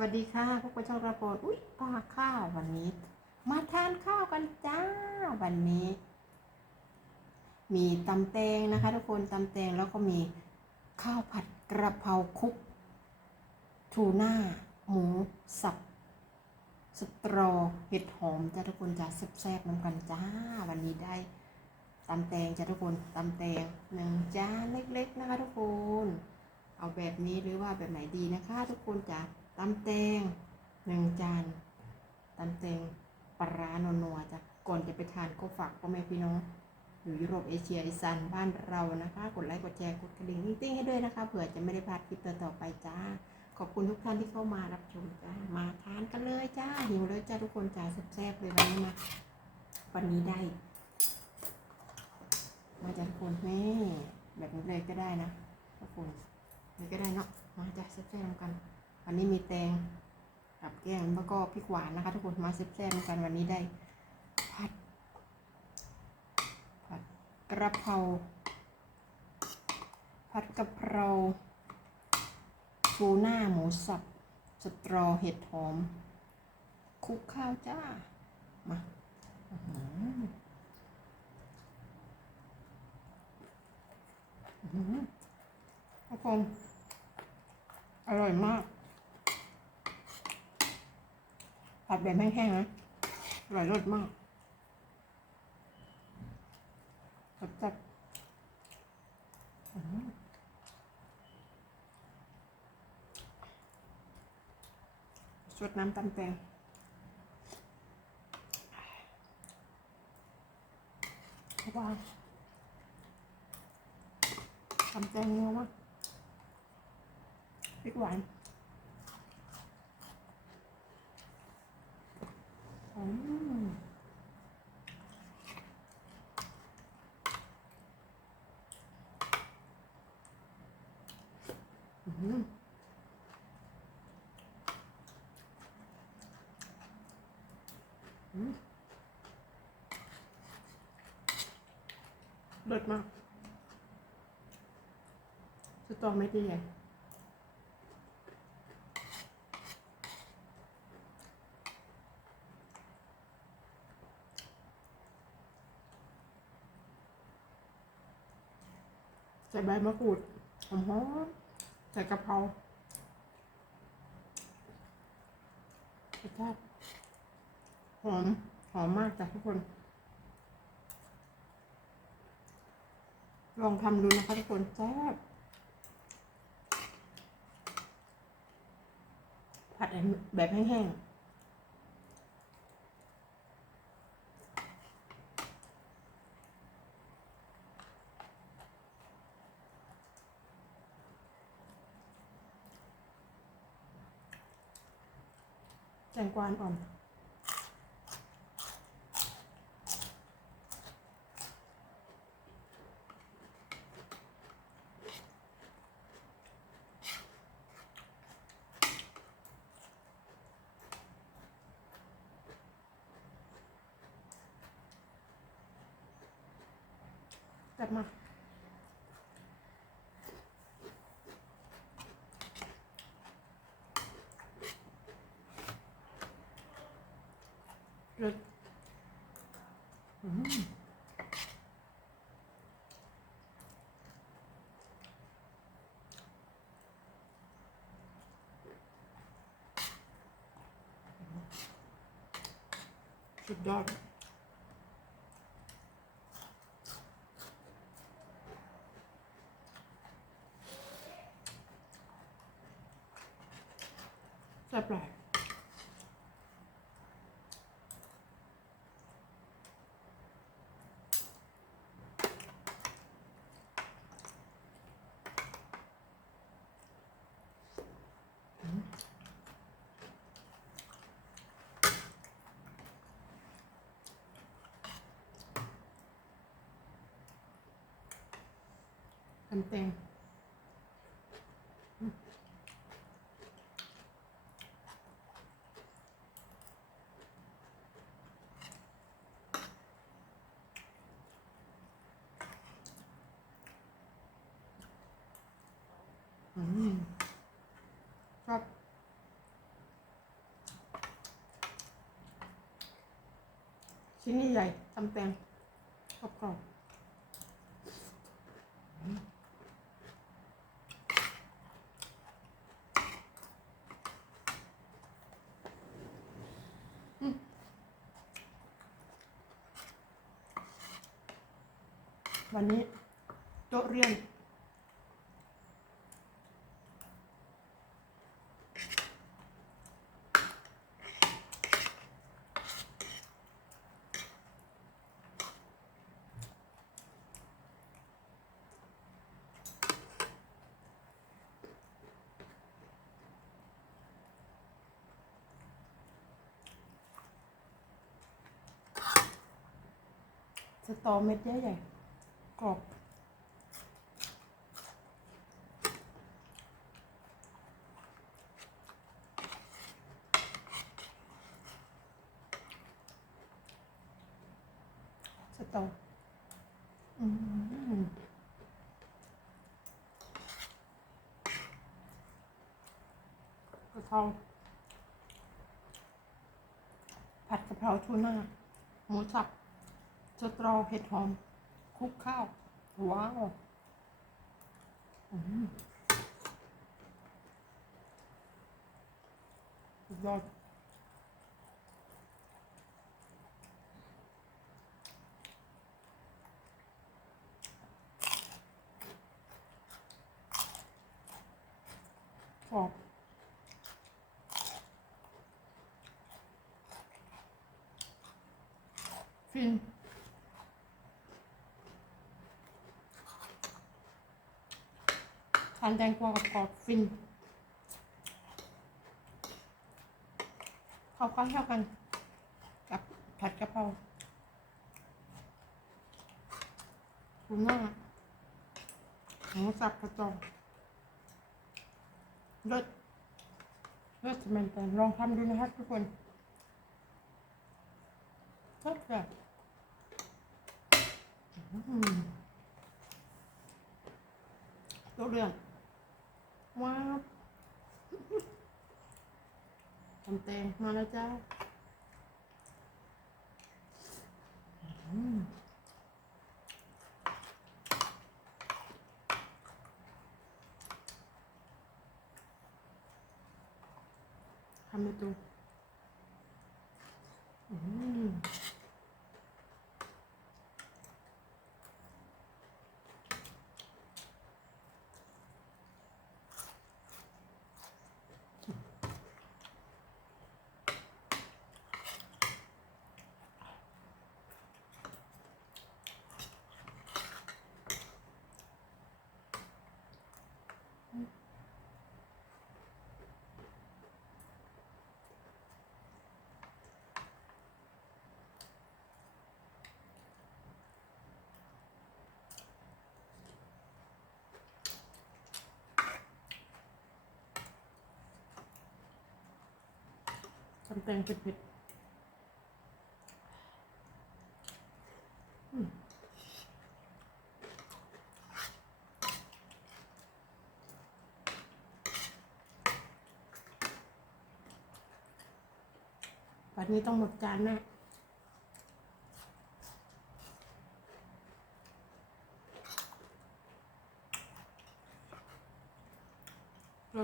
วัสดีค่ะพวกกระช่องระโปดอุ้ยปลาข้าววันนี้ มาทานข้าวกันจ้าวันนี้ มีตำแตงนะคะ ทุกคนตำแตงแล้วก็มีข้าวผัดกระเพราคุกทูน่าหมูสับสตรอเห็ดหอมจ้าทุกคนจะแซ่บๆน้ำกันจ้า วันนี้ได้ตำแตงจ้าทุกคนตำแตงหนึ่งจานเล็กๆนะคะ ทุกคน เอาแบบนี้หรือว่าแบบไหนดีนะคะ ทุกคนจะ ตำแตงหนึ่งจานตำแตงปลาร้านัวๆจ้ะก่อนจะไปทานก็ฝากพ่อแม่พี่น้องอยู่ยุโรปเอเชียอีสานบ้านเรานะคะ กดไลค์กดแชร์กดกระดิ่งติ้งให้ด้วยนะคะเผื่อจะไม่ได้พลาดคลิปต่อๆไปจ้า ขอบคุณทุกท่านที่เข้ามารับชมจ้ามาทานกันเลยจ้าหิวแล้วจ้าทุกคนจ้าแซ่บๆเลยวันนี้มาวันนี้ได้ มาจากทุกคนแม่แบบนี้เลยก็ได้นะทุกคนนี่ก็ได้เนาะมาจ้ะแซ่บๆกัน วันนี้มีแตงกับแกงแล้วก็พริกหวานนะคะ ทุกคนมาแซ่บๆกันวันนี้ได้ผัด ผัดกระเพราผัดกะเพราทูน่าหมูสับสตรอเห็ดหอม คุกข้าวจ้า มาทุกคนอร่อยมาก ผัดแบบแห้งๆนะอร่อยรสมากรสจัดสดน้ำตำแตงว้าวตำแตงเนื้อมากพริกหวานอืมอืมอืม เลิศมากสตรอไม่ดีอะ ส่ใบมะกรูดหอมหอมๆใส่กะเพรารสชาติหอม หอมมากจ้ะทุกคน ลองทำดูนะคะทุกคนแซ่บผัดแบบแห้งๆ แตงกวาอ่อนกลับมา รสอืม สุด อันเตงครับชิ้นใหญ่ๆตำแตงกรอบๆ โต๊ะเรียน สตอเม็ดใหญ่ๆกรอบสตออืมกะเพ ราผัดกะเพราทูน่าหมูสับสตรอเห็ดหอมคลุกข้าว ว้าวอืมสุดยอดกรอบฟิน ทานแตงกวากับกรอบฟินเข้ากันเข้ากัน กับผัดกะเพราคุณน่าหมูสับกระจองเลิศเลิศเหมือนกันลองทำดูนะครับทุกคนชอบแบบอืมรู้เรื่อง ว้าวทำแตงมาแล้วจ้าอืมทำไปดูอืมทำแตงเผ็ดๆวันนี้ต้องหมดจานนะส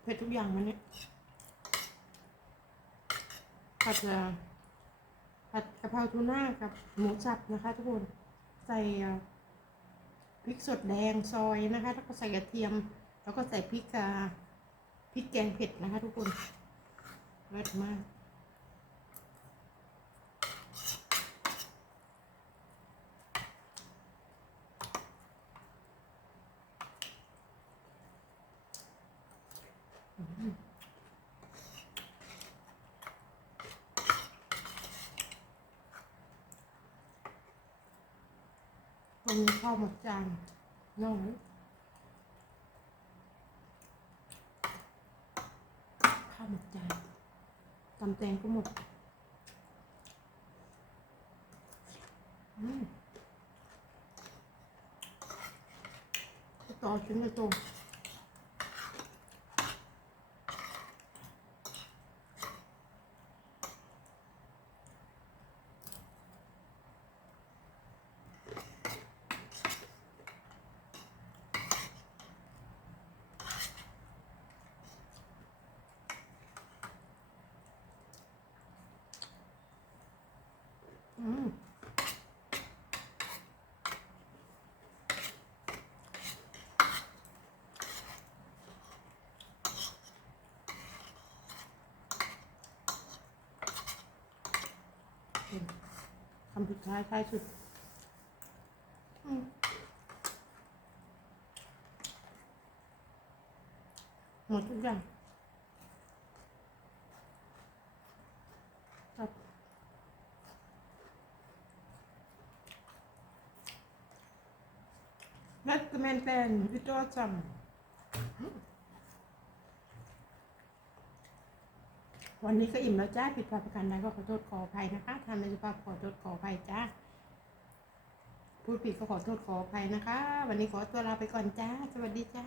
เผ็ดทุกอย่างมันเนี่ยผัดผัดกะเพราทูน่ากับหมูสับนะคะทุกคน ใส่พริกสดแดงซอยนะคะ แล้วก็ใส่กระเทียม แล้วก็ใส่พริกอ่าพริกแกงเผ็ดนะคะทุกคนเลิศมาก วันนี้ข้าวหมดจานน้อยข้าวหมดจานตำแตงก็หมดอืมต่อชิ้นเลยตรง อืมอืม คำสุดท้ายท้ายสุดอืมหมดทุกอย่างครับ recommend pen it awesome วั วันนี้ก็อิ่มแล้วจ้าผิดพลาดประการใดก็ขอโทษขออภัยนะคะทำในสุภาพขอโทษขออภัยจ้าพูดผิดก็ขอโทษขออภัยนะคะ วันนี้ขอตัวลาไปก่อนจ้า สวัสดีจ้า